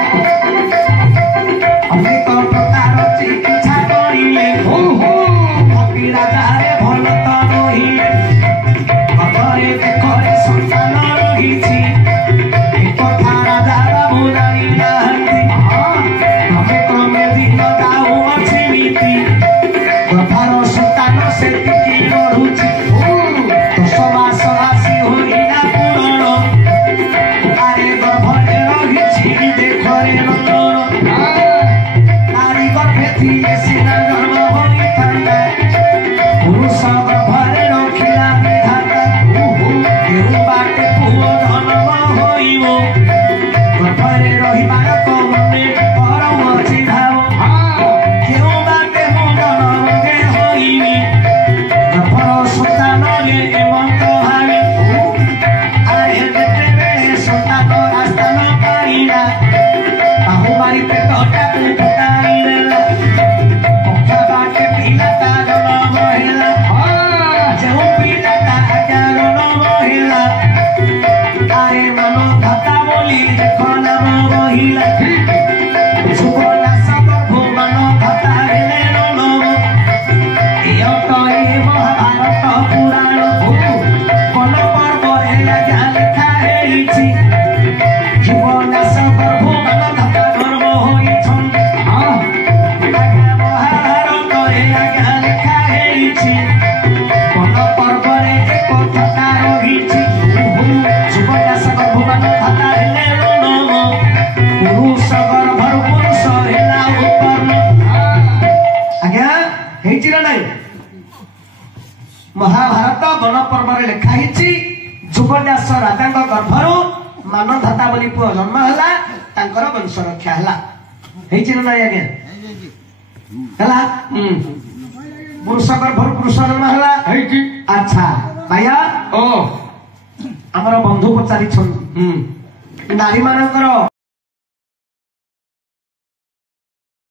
अनेक प्रकार चिकित्सा करिले कपि राजा रे भल त रहिले अगरे देखरे संतान रहिछि एक था राजा बाबू जानि नाहंती हमें क्रमे दिन दाऊ अछि नीति गफार संतान से टिकी लढुछि 10 मास आसी होइना पुरण आरे गर्भरे रहिछि देखरे नंदन नारी गर्भे थिले सिना गर्भ होइथान्ता पुरुष गर्भरे रखिला विधाता केहु बाटे पुओ धन होइबो गर्भरे रहिबार कमने परम अछि भाव केहु बाटे मुंडन रोगे होइबी गर्भर संतान रे एमंत भावे आरे जेते बेले संतान रास्ता न पाइला बाहु मारी पेट टाकू फुटाइला पक्का बाटे पिला तार न बहेला जेहु पिला तार न बहेला आरे मनो भाता बोली देखो नाम बहिला सुबनास गर्भ मनो भाता हेले नम एय तो ए महाभारत पुराण कोन पर्वरे आज्ञा लेखा हेछि सुबनास गर्भ मनो भाता धर्म होइछन् महाभारत रे आज्ञा लेखा हेछि कोन पर्वरे एक कथा रहिछि सुबनास गर्भ मनो भाता हेले नम पुरुष गर्भर पुरुष हेला उत्पन्न आज्ञा हेछि ना नाही महाभारत गण पर्व रे लेखा हेछि जुगन्यास राजा गर्भरु मानधाता बोली पुओ जन्म होला तांकर वंश रक्षा होला हेछि ना नाही आज्ञा होला पुरुष गर्भरु पुरुष जन्म होला हेछि अच्छा भाइया ओ हमर बंधु पचारि छन नारी मानकर